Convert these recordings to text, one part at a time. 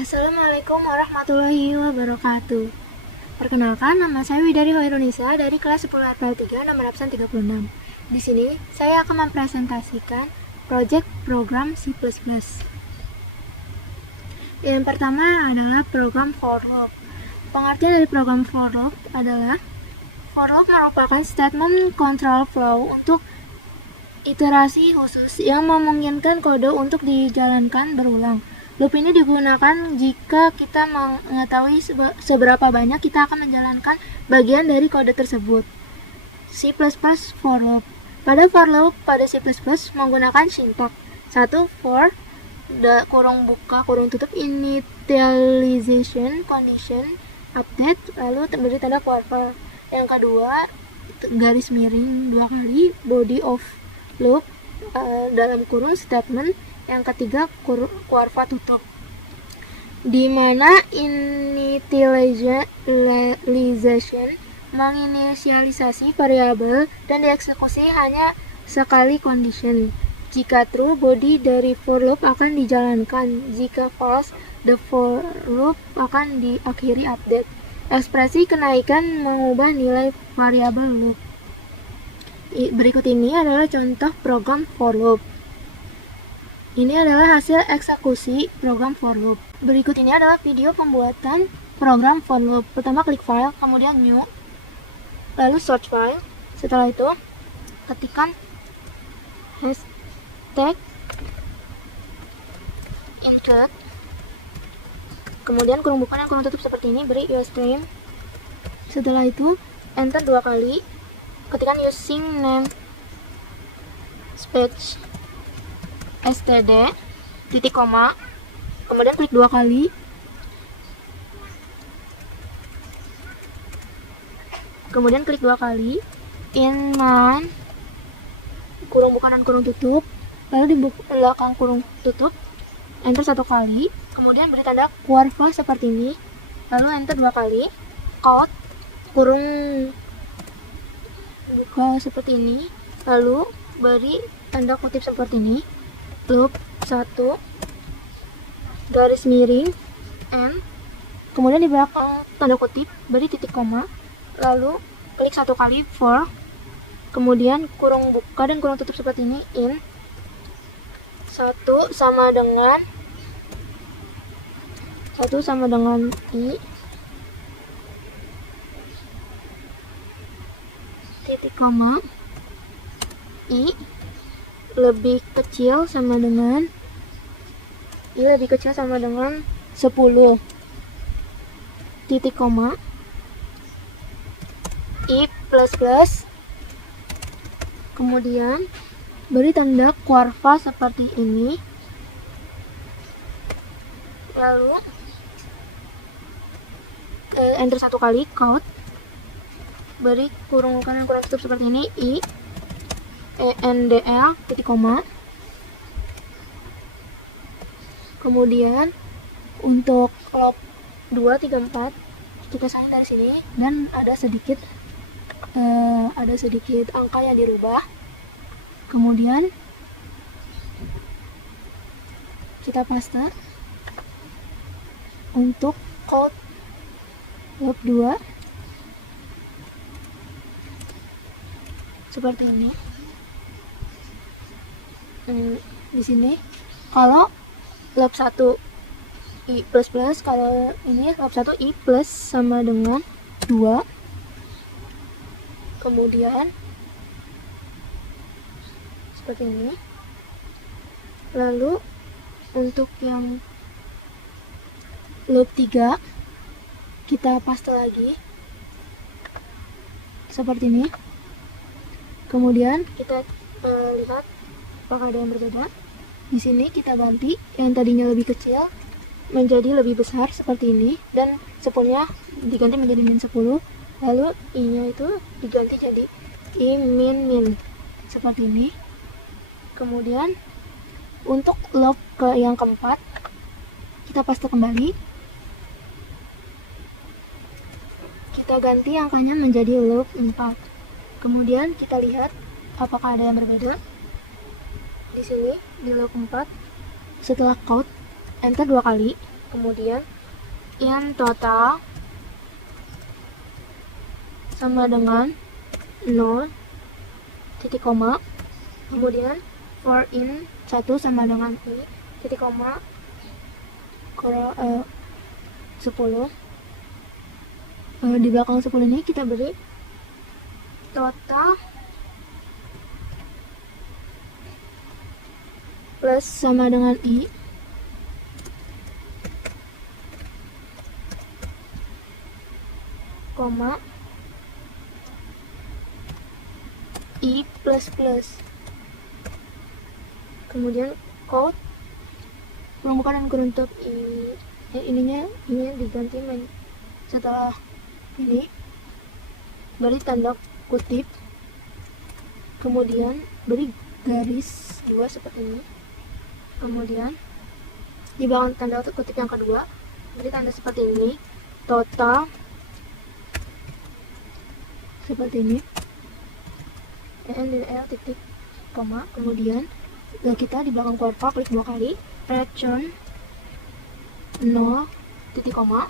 Assalamualaikum warahmatullahi wabarakatuh. Perkenalkan, nama saya Widari Hoirunisa dari kelas 10 RPL 3 nomor absen 36. Di sini saya akan mempresentasikan proyek program C++. Yang pertama adalah program for loop. Pengertian dari program for loop adalah for loop merupakan statement control flow untuk iterasi khusus yang memungkinkan kode untuk dijalankan berulang. Loop ini digunakan jika kita mengetahui seberapa banyak kita akan menjalankan bagian dari kode tersebut. C++ for loop. Pada for loop pada C++ menggunakan sintak 1 for kurung buka kurung tutup initialization condition update, lalu beri tanda kuarva. Yang kedua garis miring 2 kali body of loop dalam kurung statement. Yang ketiga kuarva tutup, di mana initialization menginisialisasi variabel dan dieksekusi hanya sekali condition. Jika true, body dari for loop akan dijalankan. Jika false, the for loop akan diakhiri update. Ekspresi kenaikan mengubah nilai variabel loop. Berikut ini adalah contoh program for loop. Ini adalah hasil eksekusi program for loop. Berikut ini adalah video pembuatan program for loop. Pertama klik file, kemudian new, lalu search file. Setelah itu ketikkan hashtag include, kemudian kurung buka dan kurung tutup seperti ini, beri username. Setelah itu enter 2 kali, ketikkan using name space std titik koma, kemudian klik 2 kali, in main kurung buka dan kurung tutup, lalu di belakang kurung tutup enter 1 kali, kemudian beri tanda kuarva seperti ini, lalu enter 2 kali, count kurung buka seperti ini, lalu beri tanda kutip seperti ini, loop 1 garis miring n, kemudian di belakang tanda kutip beri titik koma, lalu klik 1 kali for, kemudian kurung buka dan kurung tutup seperti ini, in 1 sama dengan i titik koma i lebih kecil sama dengan 10 titik koma i plus plus, kemudian beri tanda kuarva seperti ini, lalu enter 1 kali, count, beri kurung buka dan kurung tutup seperti ini, i endl titik koma, kemudian untuk loop 2, 3, 4 kita salin dari sini dan ada sedikit angka yang dirubah, kemudian kita paste untuk code loop 2 seperti ini. Di sini kalau loop 1 i plus plus, kalau ini loop 1 i plus sama dengan 2, kemudian seperti ini. Lalu untuk yang loop 3 kita paste lagi seperti ini, kemudian kita lihat apakah ada yang berbeda. Di sini kita ganti yang tadinya lebih kecil menjadi lebih besar seperti ini, dan 10-nya diganti menjadi min 10, lalu i-nya itu diganti jadi i min seperti ini. Kemudian untuk loop yang keempat kita paste kembali, kita ganti angkanya menjadi loop 4, kemudian kita lihat apakah ada yang berbeda. Di sini di loop 4 setelah count enter 2 kali, Kemudian in total sama dengan 0 titik koma. Kemudian for in 1 sama dengan i titik koma 10. Di belakang 10 ini kita beri total plus sama dengan i koma i plus plus. Kemudian code permukaan dan kurung tab ininya diganti setelah ini beri tanda kutip, kemudian beri garis 2 seperti ini, kemudian di belakang tanda kutip yang kedua beri tanda seperti ini, total seperti ini, NDL titik koma, kemudian kita di belakang kurva klik 2 kali, return 0 titik koma.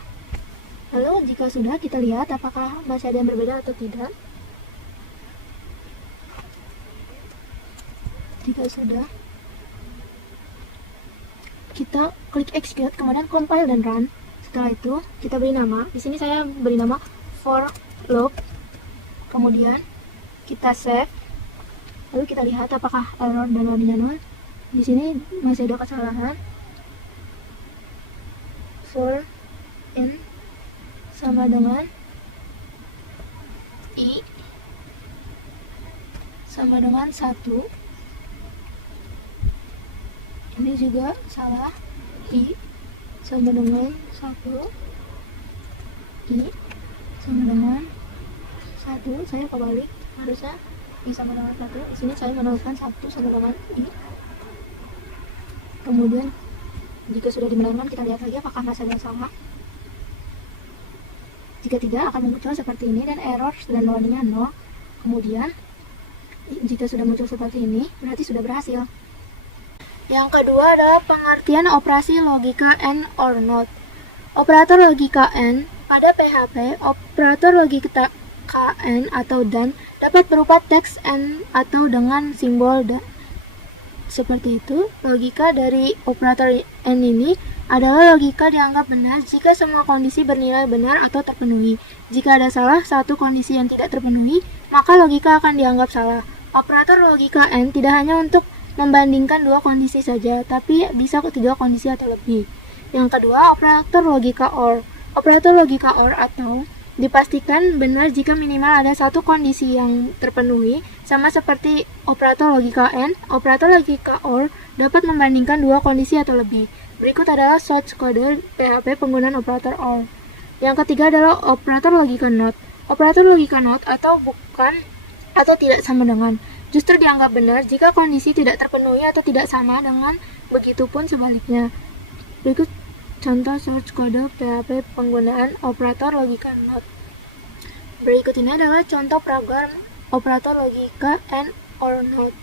Lalu jika sudah, kita lihat apakah masih ada yang berbeda atau tidak. Jika sudah, kita klik execute, kemudian compile dan run. Setelah itu kita beri nama. Di sini saya beri nama for loop. Kemudian kita save. Lalu kita lihat apakah error dan warnanya 0. Di sini masih ada kesalahan. For in sama dengan i sama dengan 1. Ini juga salah. I sama dengan 1. I sama dengan 1. Saya kebalik, harusnya i sama dengan 1. Di sini saya menuliskan 1 sama dengan i. Kemudian jika sudah dimenangkan, kita lihat lagi apakah masih ada yang salah. Jika tidak, akan muncul seperti ini dan error dan warnanya 0. Kemudian jika sudah muncul seperti ini, berarti sudah berhasil. Yang kedua adalah pengertian operasi logika AND or NOT. Operator logika AND pada PHP, operator logika AND atau DAN dapat berupa teks AND atau dengan simbol DAN. Seperti itu, logika dari operator AND ini adalah logika dianggap benar jika semua kondisi bernilai benar atau terpenuhi. Jika ada salah satu kondisi yang tidak terpenuhi, maka logika akan dianggap salah. Operator logika AND tidak hanya untuk membandingkan dua kondisi saja, tapi bisa ketiga kondisi atau lebih. Yang kedua, operator logika OR. Operator logika OR atau dipastikan benar jika minimal ada satu kondisi yang terpenuhi, sama seperti operator logika AND. Operator logika OR dapat membandingkan dua kondisi atau lebih. Berikut adalah source kode PHP penggunaan operator OR. Yang ketiga adalah operator logika NOT. Operator logika NOT atau bukan atau tidak sama dengan justru dianggap benar jika kondisi tidak terpenuhi atau tidak sama dengan, begitupun sebaliknya. Berikut contoh source kode PHP penggunaan operator logika NOT. Berikut ini adalah contoh program operator logika AND or NOT.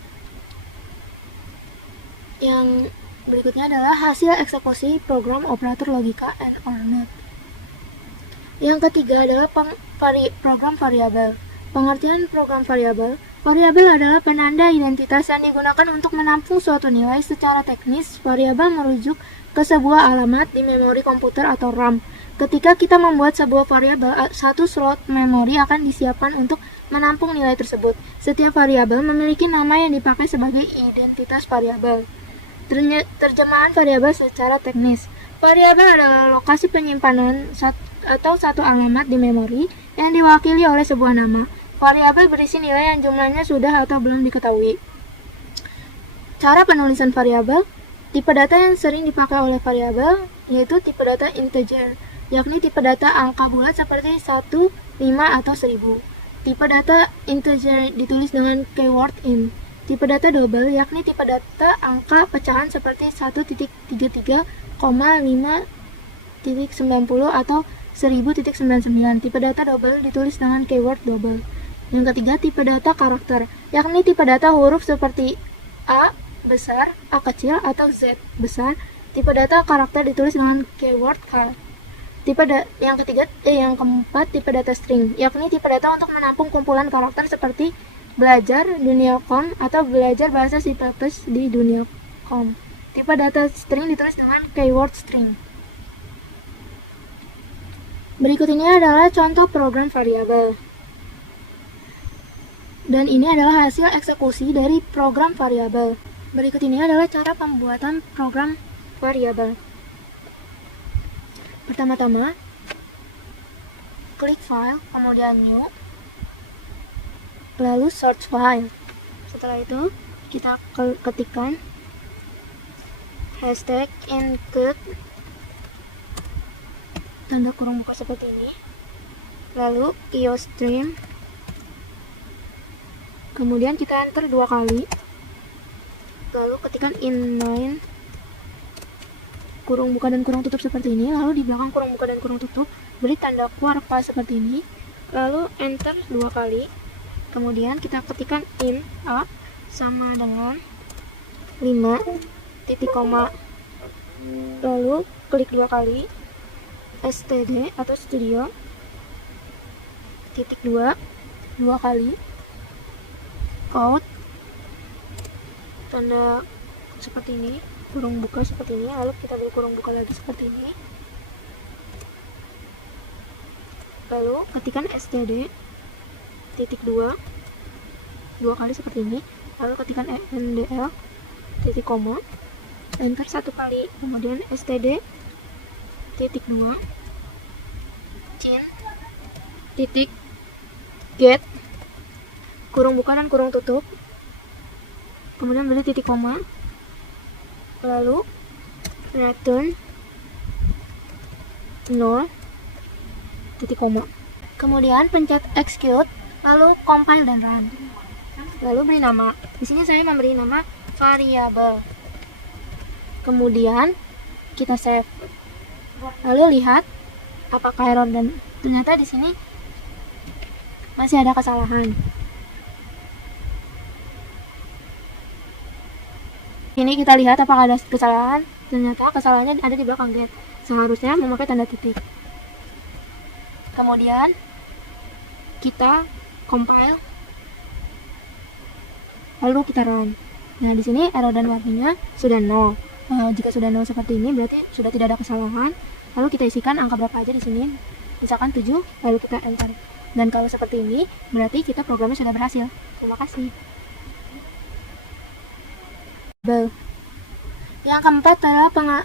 Yang berikutnya adalah hasil eksekusi program operator logika AND or NOT. Yang ketiga adalah program variabel. Pengertian program variabel. Variabel adalah penanda identitas yang digunakan untuk menampung suatu nilai. Secara teknis, variabel merujuk ke sebuah alamat di memori komputer atau RAM. Ketika kita membuat sebuah variabel, satu slot memori akan disiapkan untuk menampung nilai tersebut. Setiap variabel memiliki nama yang dipakai sebagai identitas variabel. Terjemahan variabel secara teknis. Variabel adalah lokasi penyimpanan atau satu alamat di memori yang diwakili oleh sebuah nama. Variabel berisi nilai yang jumlahnya sudah atau belum diketahui. Cara penulisan variabel. Tipe data yang sering dipakai oleh variabel yaitu tipe data integer, yakni tipe data angka bulat seperti 1, 5, atau 1000. Tipe data integer ditulis dengan keyword int. Tipe data double, yakni tipe data angka pecahan seperti 1.33, 5.90 atau 1000.99. Tipe data double ditulis dengan keyword double. Yang ketiga, tipe data karakter, yakni tipe data huruf seperti A besar, A kecil, atau Z besar, Tipe data karakter ditulis dengan keyword char. Yang keempat, tipe data string, yakni tipe data untuk menampung kumpulan karakter seperti belajar dunia com atau belajar bahasa C++ di dunia com. Tipe data string ditulis dengan keyword string. Berikut ini adalah contoh program variabel. Dan ini adalah hasil eksekusi dari program variabel. Berikut ini adalah cara pembuatan program variabel. Pertama-tama, klik file, kemudian new, lalu search file. Setelah itu, kita ketikkan hashtag include tanda kurung buka seperti ini, lalu iostream, kemudian kita enter 2 kali, lalu ketikkan inline kurung buka dan kurung tutup seperti ini, lalu di belakang kurung buka dan kurung tutup beri tanda kuarka seperti ini, lalu enter 2 kali, kemudian kita ketikkan in a sama dengan 5 titik koma, lalu klik 2 kali std atau studio titik 2 kali out tanda seperti ini, kurung buka seperti ini, lalu kita beri kurung buka lagi seperti ini, lalu ketikkan std titik 2 kali seperti ini, lalu ketikkan ndl titik koma, enter 1 kali, kemudian std titik 2 cin titik get kurung buka dan kurung tutup, kemudian beri titik koma, lalu return 0 titik koma, kemudian pencet execute, lalu compile dan run, lalu beri nama. Di sini saya memberi nama variabel, kemudian kita save, lalu lihat apakah error, dan ternyata di sini masih ada kesalahan. Ini kita lihat apakah ada kesalahan. Ternyata kesalahannya ada di belakang get. Seharusnya memakai tanda titik. Kemudian kita compile, lalu kita run. Nah, di sini error dan warningnya sudah 0. Jika sudah 0 seperti ini berarti sudah tidak ada kesalahan. Lalu kita isikan angka berapa aja di sini. Misalkan 7, lalu kita enter. Dan kalau seperti ini berarti kita programnya sudah berhasil. Terima kasih. Yang keempat adalah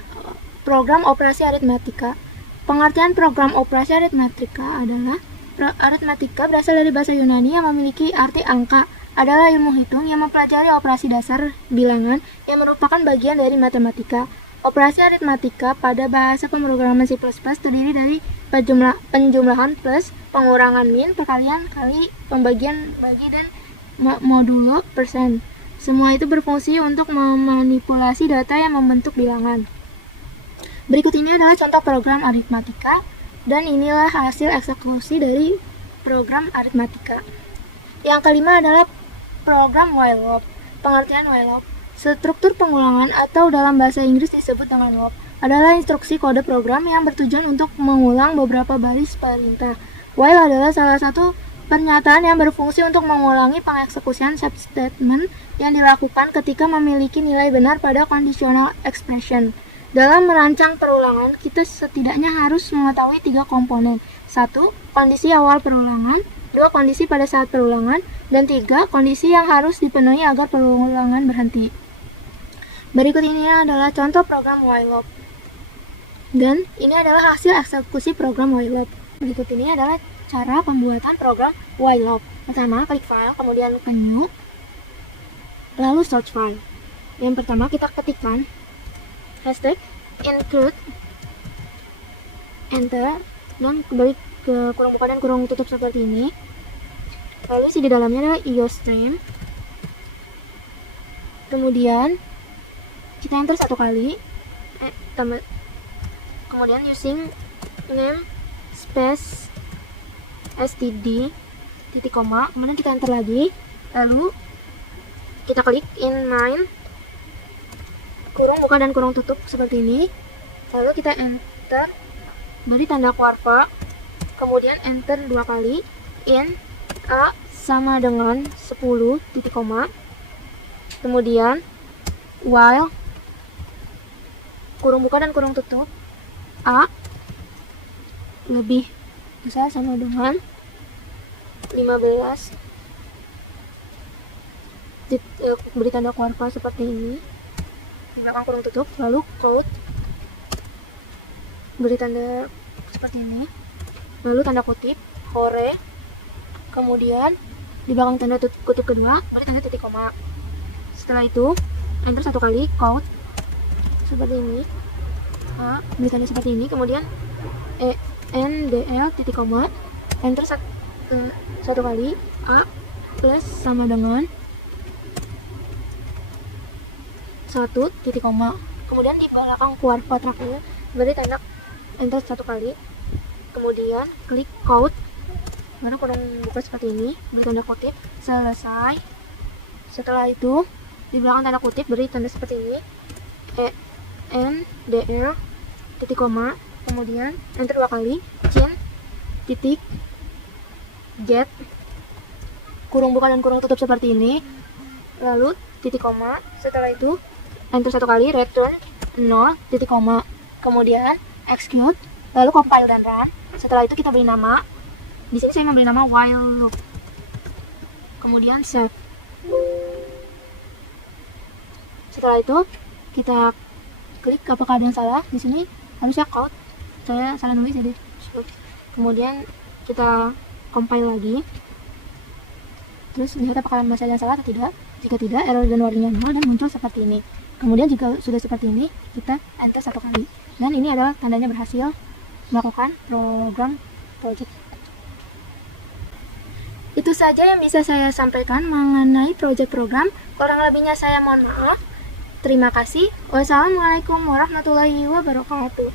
program operasi aritmatika. Pengertian program operasi aritmatika adalah aritmatika berasal dari bahasa Yunani yang memiliki arti angka, adalah ilmu hitung yang mempelajari operasi dasar bilangan yang merupakan bagian dari matematika. Operasi aritmatika pada bahasa pemrograman C++ terdiri dari penjumlahan plus, pengurangan min, perkalian kali, pembagian bagi, dan modulo persen. Semua itu berfungsi untuk memanipulasi data yang membentuk bilangan. Berikut ini adalah contoh program aritmatika, dan inilah hasil eksekusi dari program aritmatika. Yang kelima adalah program while loop. Pengertian while loop: struktur pengulangan atau dalam bahasa Inggris disebut dengan loop, adalah instruksi kode program yang bertujuan untuk mengulang beberapa baris perintah. While adalah salah satu pernyataan yang berfungsi untuk mengulangi pengeksekusian statement yang dilakukan ketika memiliki nilai benar pada conditional expression. Dalam merancang perulangan, kita setidaknya harus mengetahui 3 komponen. 1. Kondisi awal perulangan, 2. Kondisi pada saat perulangan, dan 3. Kondisi yang harus dipenuhi agar perulangan berhenti. Berikut ini adalah contoh program while loop. Dan ini adalah hasil eksekusi program while loop. Berikut ini adalah cara pembuatan program while loop. Pertama, klik file, kemudian ke new, lalu search file. Yang pertama kita ketikkan hashtag include, enter, dan kembali ke kurung buka dan kurung tutup seperti ini. Lalu isi di dalamnya adalah iostream. Kemudian kita enter 1 kali, kemudian using name space std titik koma, kemudian kita enter lagi, lalu kita klik inline kurung buka dan kurung tutup seperti ini. Lalu kita enter, beri tanda kuarva, kemudian enter 2 kali, in A sama dengan 10 titik koma, kemudian while kurung buka dan kurung tutup A lebih besar sama dengan 15, beri tanda kuarva seperti ini di belakang kurung tutup, lalu quote, beri tanda seperti ini, lalu tanda kutip hore, kemudian di belakang tanda kutip kedua beri tanda titik koma. Setelah itu enter 1 kali, quote seperti ini, A beri tanda seperti ini, kemudian ndl titik koma, enter 1 kali, A plus sama dengan 1 titik koma, kemudian di belakang kuarva terakhir beri tanda enter 1 kali, kemudian klik quote, baru kurung buka seperti ini, beri tanda kutip, selesai. Setelah itu di belakang tanda kutip beri tanda seperti ini, ndl titik koma, kemudian enter 2 kali, chain titik get, kurung buka dan kurung tutup seperti ini, lalu titik koma. Setelah itu enter 1 kali, return 0 titik koma, kemudian execute, lalu compile dan run. Setelah itu kita beri nama, di sini saya memberi nama while loop, kemudian save. Setelah itu kita klik apakah ada yang salah. Di sini harusnya code, saya salah nulis jadi. Kemudian kita compile lagi, terus lihat apakah masih ada yang salah atau tidak. Jika tidak, error dan warningnya 0 dan muncul seperti ini. Kemudian jika sudah seperti ini, kita enter 1 kali, dan ini adalah tandanya berhasil melakukan program project. Itu saja yang bisa saya sampaikan mengenai project program. Kurang lebihnya saya mohon maaf. Terima kasih. Wassalamualaikum warahmatullahi wabarakatuh.